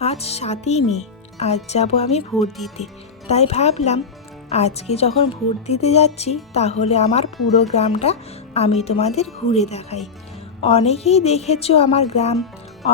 আজ ৭ই মে। আজ যাব আমি ভোট দিতে। তাই ভাবলাম আজকে যখন ভোট দিতে যাচ্ছি তাহলে আমার পুরো গ্রামটা আমি তোমাদের ঘুরে দেখাই। অনেকেই দেখেছো আমার গ্রাম,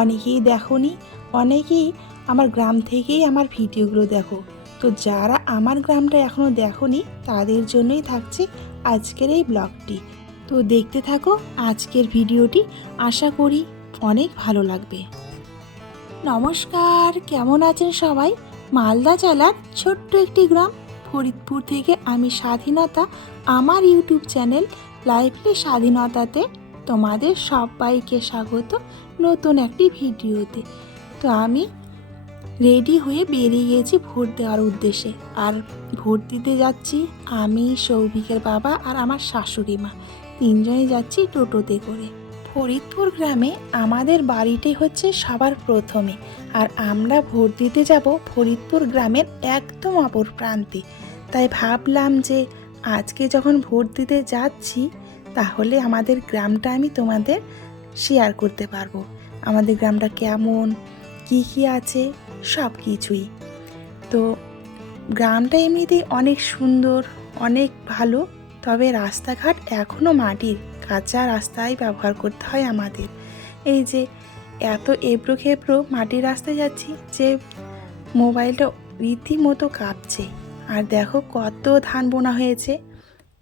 অনেকেই দেখোনি, অনেকেই আমার গ্রাম থেকেই আমার ভিডিওগুলো দেখো। তো যারা আমার গ্রামটা এখনও দেখোনি তাদের জন্যই থাকছে আজকের এই ব্লগটি। তো দেখতে থাকো আজকের ভিডিওটি, আশা করি অনেক ভালো লাগবে। নমস্কার, কেমন আছেন সবাই? মালদা জেলার ছোট্ট একটি গ্রাম ফরিদপুর থেকে আমি স্বাধীনতা, আমার ইউটিউব চ্যানেল লাইভলি স্বাধীনতাতে তোমাদের সবাইকে স্বাগত নতুন একটি ভিডিওতে। তো আমি রেডি হয়ে বেরিয়ে গিয়েছি ভোট দেওয়ার উদ্দেশ্যে। আর ভোট দিতে যাচ্ছি আমি, সৌভিকের বাবা আর আমার শাশুড়ি মা, তিনজনে যাচ্ছি টোটোতে করে। ফরিদপুর গ্রামে আমাদের বাড়িটাই হচ্ছে সবার প্রথমে, আর আমরা ভোট দিতে যাব ফরিদপুর গ্রামের একদম অপর প্রান্তে। তাই ভাবলাম যে আজকে যখন ভোট দিতে যাচ্ছি তাহলে আমাদের গ্রামটা আমি তোমাদের শেয়ার করতে পারবো। আমাদের গ্রামটা কেমন, কী আছে, সব কিছুই। তো গ্রামটা এমনিতেই অনেক সুন্দর, অনেক ভালো, তবে রাস্তাঘাট এখনও মাটির, কাঁচা রাস্তায় ব্যবহার করতে হয় আমাদের। এই যে এত এবড়ো খেবড়ো মাটির রাস্তায় যাচ্ছি যে মোবাইলটা রীতিমতো কাঁপছে। আর দেখো কত ধান বোনা হয়েছে,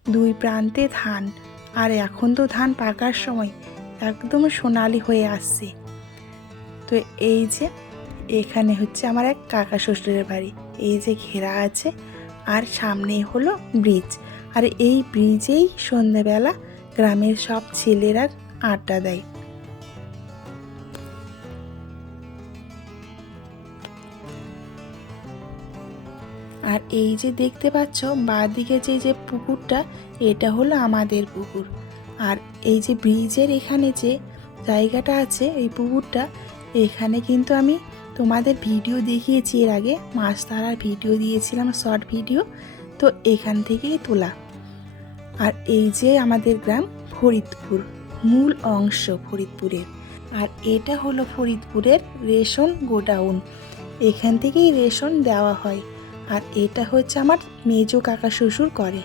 দুই প্রান্তে ধান। আর এখন তো ধান পাকার সময়, একদম সোনালি হয়ে আসছে। তো এই যে এখানে হচ্ছে আমার এক কাকা শ্বশুরের বাড়ি, এই যে ঘেরা আছে, আর সামনে হলো ব্রিজ। আর এই ব্রিজেই সন্ধ্যাবেলা গ্রামের সব ছেলেরা আড্ডা দেয়। আর এই যে দেখতে পাচ্ছ বাঁদিকে যে পুকুরটা, এটা হলো আমাদের পুকুর। আর এই যে ব্রিজের এখানে যে জায়গাটা আছে, এই পুকুরটা, এখানে কিন্তু আমি তোমাদের ভিডিও দেখিয়েছি এর আগে, মাছ ধরার ভিডিও দিয়েছিলাম, শর্ট ভিডিও। তো এখান থেকেই তোলা। আর এই যে আমাদের গ্রাম ফরিদপুর, মূল অংশ ফরিদপুরের। আর এটা হলো ফরিদপুরের রেশন গোডাউন, এখান থেকেই রেশন দেওয়া হয়। আর এটা হচ্ছে আমার মেজো কাকা শ্বশুর করে,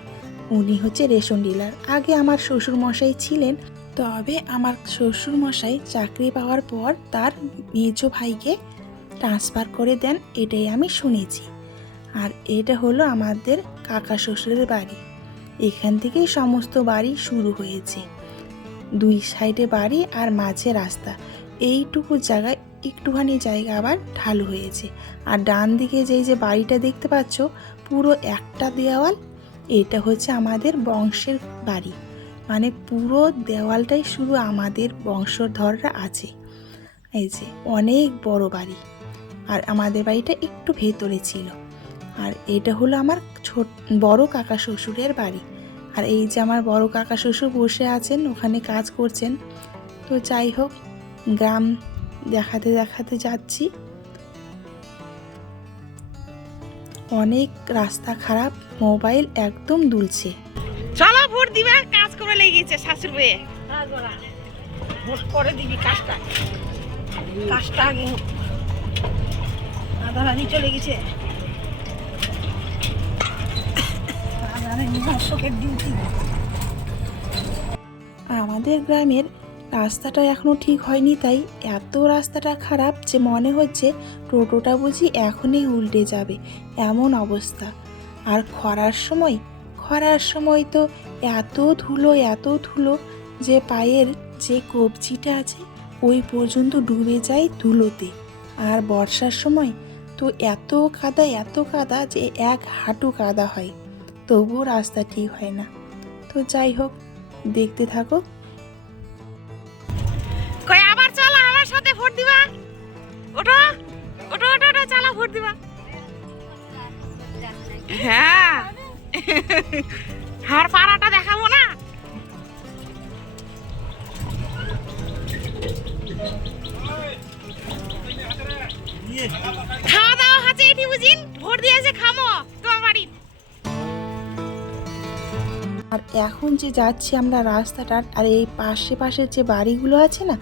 উনি হচ্ছে রেশন ডিলার। আগে আমার শ্বশুর মশাই ছিলেন, তবে আমার শ্বশুর মশাই চাকরি পাওয়ার পর তার মেজো ভাইকে ট্রান্সফার করে দেন, এটাই আমি শুনেছি। আর এটা হলো আমাদের কাকা শ্বশুরের বাড়ি, এখান থেকেই সমস্ত বাড়ি শুরু হয়েছে। দুই সাইডে বাড়ি আর মাঝে রাস্তা, এইটুকু জায়গায় একটুখানি জায়গা আবার ঢালু হয়েছে। আর ডান দিকে যে বাড়িটা দেখতে পাচ্ছ, পুরো একটা দেওয়াল, এটা হচ্ছে আমাদের বংশের বাড়ি, মানে পুরো দেওয়ালটাই শুধু আমাদের বংশধররা আছে। এই যে অনেক বড় বাড়ি। আর আমাদের বাড়িটা একটু ভেতরে ছিল। আর এটা হলো আমার বড় কাকা শ্বশুরের বাড়ি। আর এই যে আমার বড় কাকা শ্বশুর বসে আছেন, ওখানে কাজ করছেন। তো যাই হোক, গ্রাম দেখাতে দেখাতে যাচ্ছি। অনেক রাস্তা খারাপ, মোবাইল একদম দুলছে। চলো ভোট দিবা, কাজ করে লেগেছে শাশুর বয়ে। ভোট করে দিবি, কাজটা আগে আধা রানি চলে গেছে। আমাদের গ্রামের রাস্তাটা এখনও ঠিক হয়নি, তাই এত রাস্তাটা খারাপ যে মনে হচ্ছে টোটোটা বুঝি এখনই উল্টে যাবে, এমন অবস্থা। আর খরার সময় তো এত ধুলো যে পায়ের যে কবজিটা আছে ওই পর্যন্ত ডুবে যায় ধুলোতে। আর বর্ষার সময় তো এত কাদা যে এক হাঁটু কাদা হয়, তবুও রাস্তা ঠিক হয় না। তো যাই হোক, দেখতে থাকো। কই আবার চলো আমার সাথে ভোট দিবা। ওঠো ওঠো ওঠো ওঠো, চলো ভোট দিবা। হ্যাঁ, হার পাড়াটা দেখাবো না। খাওয়া দাওয়া আছে এটি বুঝিন, ভোট দিয়েছে খামো তোমার বাড়ি। আর এখন যে যাচ্ছি আমরা রাস্তাটার, আর এই পাশে যে বাড়িগুলো আছে না,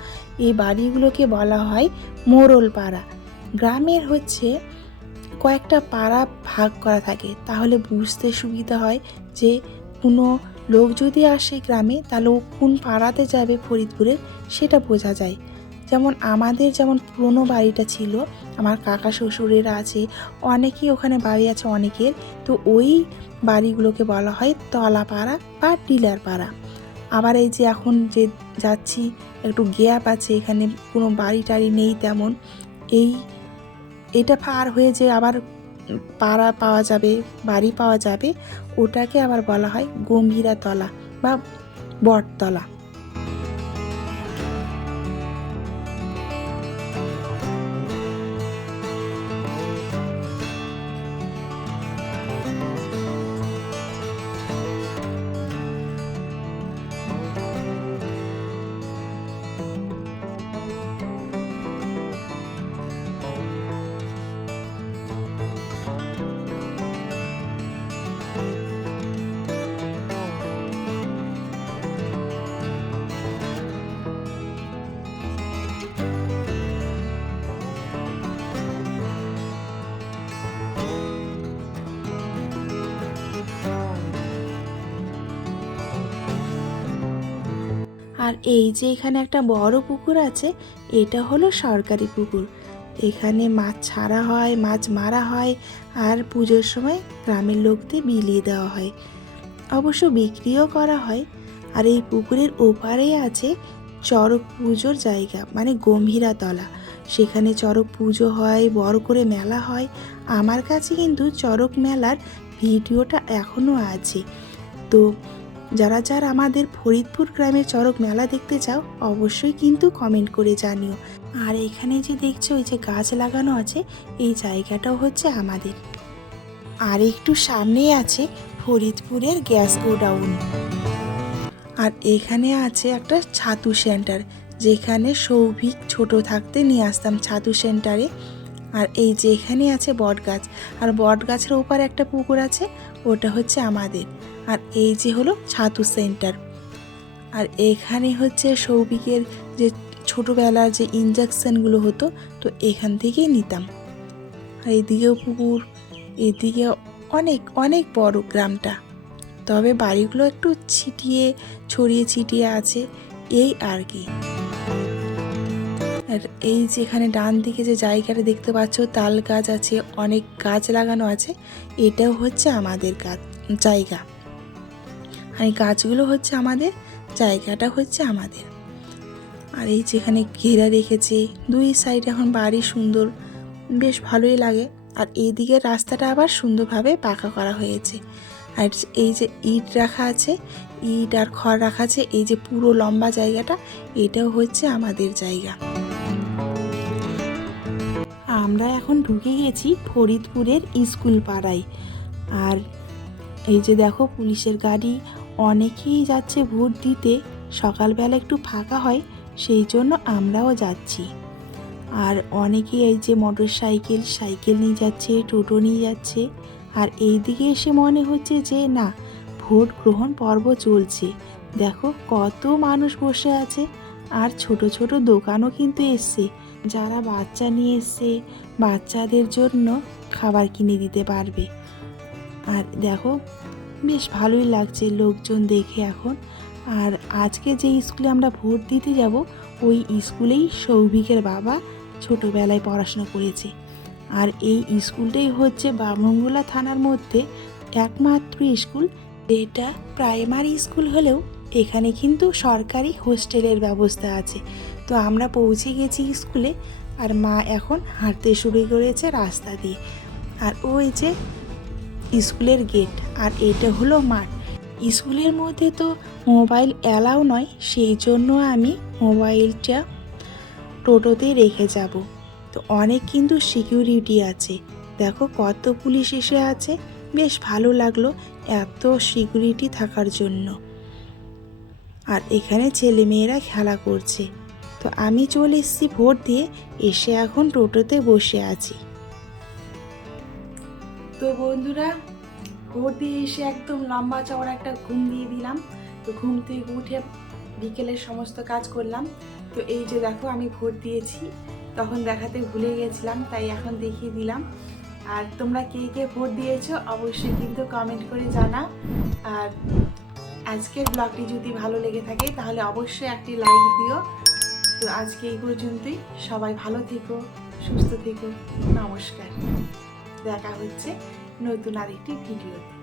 এই বাড়িগুলোকে বলা হয় মোড়ল পাড়া। গ্রামের হচ্ছে কয়েকটা পাড়া ভাগ করা থাকে, তাহলে বুঝতে সুবিধা হয় যে কোনো লোক যদি আসে গ্রামে তাহলে ও কোন পাড়াতে যাবে ফরিদপুরের সেটা বোঝা যায়। যেমন আমাদের যেমন পুরনো বাড়িটা ছিল, আমার কাকা শ্বশুরেরা আছে, অনেকেই ওখানে বাড়ি আছে অনেকের, তো ওই বাড়িগুলোকে বলা হয় তলা পাড়া বা টিলার পাড়া। আবার এই যে এখন যে যাচ্ছি একটু গ্যাপ আছে, এখানে কোনো বাড়ি টাড়ি নেই তেমন, এটা পার হয়ে যে আবার পাড়া পাওয়া যাবে, বাড়ি পাওয়া যাবে, ওটাকে আবার বলা হয় গম্ভীরা তলা বা বটতলা। আর এই যে এখানে একটা বড় পুকুর আছে, এটা হলো সরকারি পুকুর। এখানে মাছ ছাড়া হয়, মাছ মারা হয়, আর পুজোর সময় গ্রামের লোকদের বিলিয়ে দেওয়া হয়, অবশ্য বিক্রিও করা হয়। আর এই পুকুরের ওপারেই আছে চড়ক পুজোর জায়গা, মানে গম্ভীরা তলা। সেখানে চড়ক পুজো হয়, বড় করে মেলা হয়। আমার কাছে কিন্তু চড়ক মেলার ভিডিওটা এখনও আছে। তো যারা যারা আমাদের ফরিদপুর গ্রামের চড়ক মেলা দেখতে চাও অবশ্যই কিন্তু কমেন্ট করে জানিও। আর এখানে যে দেখছো ওই যে গাছ লাগানো আছে, এই জায়গাটাও হচ্ছে আমাদের। আর একটু সামনেই আছে ফরিদপুরের গ্যাস গোডাউন। আর এখানে আছে একটা ছাতু সেন্টার, যেখানে সৌভিক ছোট থাকতে নিয়ে আসতাম ছাতু সেন্টারে। আর এই যে এখানে আছে বট গাছ, আর বট গাছের ওপারে একটা পুকুর আছে, ওটা হচ্ছে আমাদের। আর এই যে হলো ছাতু সেন্টার। আর এখানে হচ্ছে সৌভিকের যে ছোটোবেলার যে ইঞ্জেকশনগুলো হতো, তো এখান থেকেই নিতাম। আর এদিকেও পুকুর, এদিকে অনেক অনেক বড় গ্রামটা, তবে বাড়িগুলো একটু ছড়িয়ে ছিটিয়ে আছে, এই আর কি। আর এই যেখানে ডান দিকে যে জায়গাটা দেখতে পাচ্ছ, তাল গাছ আছে, অনেক গাছ লাগানো আছে, এটাও হচ্ছে আমাদের জায়গা। আর এই গাছগুলো হচ্ছে আমাদের, জায়গাটা হচ্ছে আমাদের। আর এই যেখানে ঘেরা রেখেছে দুই সাইড, এখন বাড়ি সুন্দর, বেশ ভালোই লাগে। আর এই দিকের রাস্তাটা আবার সুন্দরভাবে পাকা করা হয়েছে। আর এই যে ইট রাখা আছে, ইট আর খড় রাখা আছে, এই যে পুরো লম্বা জায়গাটা, এটাও হচ্ছে আমাদের জায়গা। আমরা এখন ঢুকে গেছি ফরিদপুরের স্কুল পাড়ায়। আর এই যে দেখো পুলিশের গাড়ি, অনেকেই যাচ্ছে ভোট দিতে, সকালবেলা একটু ফাঁকা হয় সেই জন্য আমরাও যাচ্ছি। আর অনেকেই এই যে সাইকেল নিয়ে যাচ্ছে, টোটো নিয়ে যাচ্ছে। আর এই দিকে এসে মনে হচ্ছে যে না, ভোট গ্রহণ পর্ব চলছে। দেখো কত মানুষ বসে আছে, আর ছোট ছোট দোকানও কিন্তু এসছে, যারা বাচ্চা নিয়ে এসছে বাচ্চাদের জন্য খাবার কিনে দিতে পারবে। আর দেখো বেশ ভালোই লাগছে লোকজন দেখে এখন। আর আজকে যে স্কুলে আমরা ভোট দিতে যাব, ওই স্কুলেই সৌভিকের বাবা ছোটোবেলায় পড়াশোনা করেছে। আর এই স্কুলটাই হচ্ছে বামনগোলা থানার মধ্যে একমাত্র স্কুল, এটা প্রাইমারি স্কুল হলেও এখানে কিন্তু সরকারি হোস্টেলের ব্যবস্থা আছে। তো আমরা পৌঁছে গেছি স্কুলে, আর মা এখন হাঁটতে শুরু করেছে রাস্তা দিয়ে। আর ওই যে স্কুলের গেট, আর এটা হলো মাঠ। স্কুলের মধ্যে তো মোবাইল অ্যালাউ নয়, সেই জন্য আমি মোবাইলটা টোটোতেই রেখে যাব। তো অনেক কিন্তু সিকিউরিটি আছে, দেখো কত পুলিশ এসে আছে, বেশ ভালো লাগলো এত সিকিউরিটি থাকার জন্য। আর এখানে ছেলেমেয়েরা খেলা করছে। তো আমি চলে এসেছি ভোট দিয়ে, এসে এখন টোটোতে বসে আছি। তো বন্ধুরা, ভোট দিয়ে এসে একদম লম্বা চওড়া একটা ঘুম দিয়ে দিলাম। তো ঘুম থেকে উঠে বিকেলের সমস্ত কাজ করলাম। তো এই যে দেখো আমি ভোট দিয়েছি, তখন দেখাতে ভুলে গেছিলাম, তাই এখন দেখিয়ে দিলাম। আর তোমরা কে কে ভোট দিয়েছো অবশ্যই কিন্তু কমেন্ট করে জানাও। আর আজকের ব্লগটি যদি ভালো লেগে থাকে তাহলে অবশ্যই একটি লাইক দিও। তো আজকে এই পর্যন্তই, সবাই ভালো থেকো, সুস্থ থেকো, নমস্কার। দেখা হচ্ছে নতুন আরেকটি ভিডিওতে।